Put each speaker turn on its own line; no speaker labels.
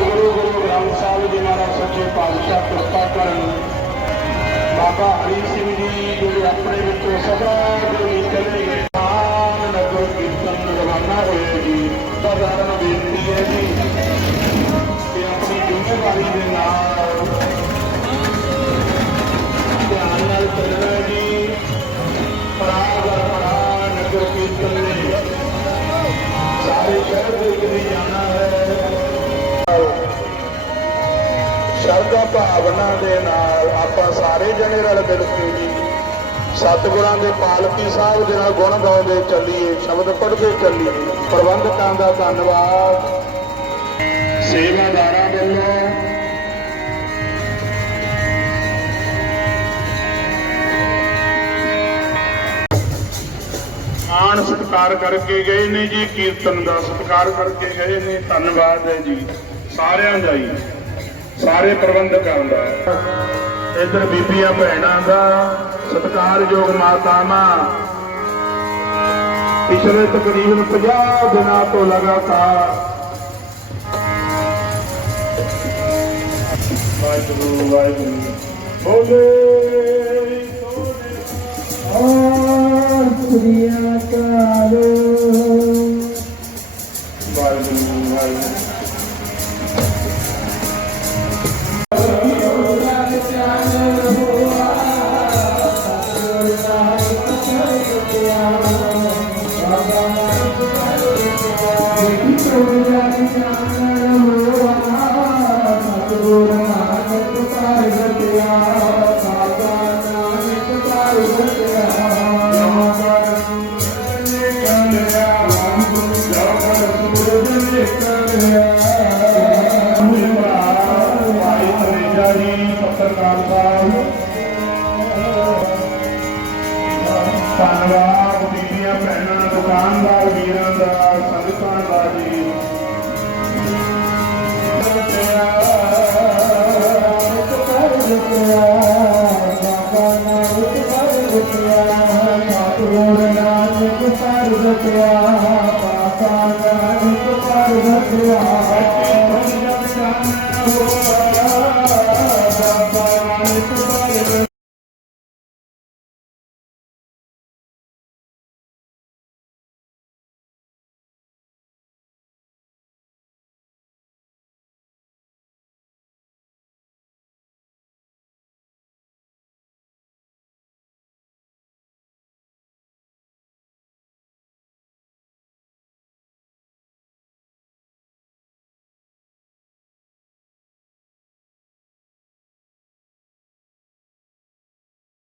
ਸਤਿਗੁਰੂ ਗੁਰੂ ਗ੍ਰੰਥ ਸਾਹਿਬ ਜੀ ਮਹਾਰਾਜ ਸੱਚੇ ਪਾਤਸ਼ਾਹ ਕਿਰਪਾ ਕਰਨ। ਬਾਬਾ ਹਰੀ ਸਿੰਘ ਜੀ ਜਿਹੜੇ ਆਪਣੇ ਵਿੱਚੋਂ ਸਦਾ ਦੇ ਚਲੇ ਗਏ। ਆਨ ਨਗਰ ਕੀਰਤਨ ਰਵਾਨਾ ਹੋਏ ਜੀ, ਸਾਧਾਰਨ ਬੇਨਤੀ ਹੈ ਜੀ ਕਿ ਆਪਣੀ ਜ਼ਿੰਮੇਵਾਰੀ ਦੇ ਨਾਲ ਧਿਆਨ ਨਾਲ ਚੱਲਣਾ ਜੀ। ਪਰਾਗਰ ਪਰਾ ਨਗਰ ਕੀਰਤਨ ਨੇ ਸਾਰੇ ਸ਼ਹਿਰ ਦੇ ਵਿੱਚ ਜਾਣਾ ਭਾਵਨਾ ਦੇ ਨਾਲ ਆਪਾਂ ਸਾਰੇ ਜਣੇ ਰਲ ਮਿਲ ਕੇ ਜੀ ਸਤਿਗੁਰਾਂ ਦੇ ਪਾਲਕੀ ਸਾਹਿਬ ਦੇ ਨਾਲ ਗੁਣ ਗਾਉਂਦੇ ਚੱਲੀਏ, ਸ਼ਬਦ ਪੜ੍ਹਦੇ ਚੱਲੀਏ। ਪ੍ਰਬੰਧਕਾਂ ਦਾ ਧੰਨਵਾਦ। ਸੇਵਾਦਾਰਾਂ ਵੱਲੋਂ ਆਣ ਸਤਿਕਾਰ ਕਰਕੇ ਗਏ ਨੇ ਜੀ, ਕੀਰਤਨ ਦਾ ਸਤਿਕਾਰ ਕਰਕੇ ਗਏ ਨੇ। ਧੰਨਵਾਦ ਹੈ ਜੀ। ਸਾਰਿਆਂ ਦਾ ਜੀ। ਸਾਰੇ ਪ੍ਰਬੰਧਕਾਂ ਦਾ ਇਧਰ ਬੀਬੀਆਂ ਭੈਣਾਂ ਦਾ ਸਤਿਕਾਰਯੋਗ ਮਾਤਾਵਾਂ। ਪਿਛਲੇ ਤਕਰੀਬਨ 50 ਦਿਨਾਂ ਤੋਂ ਲਗਾਤਾਰ ਵਾਹਿਗੁਰੂ ਵਾਹਿਗੁਰੂ। ਬੋਲੇ
ਸ੍ਰੀਆ ਕਾਲੋ
ਵਾਹਿਗੁਰੂ ਵਾਹਿਗੁਰੂ। Thank you. ਧੰਨਵਾਦ ਬੀਬੀਆਂ ਭੈਣਾਂ ਦੁਕਾਨਦਾਰ ਵੀਰਾਂ ਦਾ ਸੰਗਤਾਂ ਦਾ ਜੀ
Oh,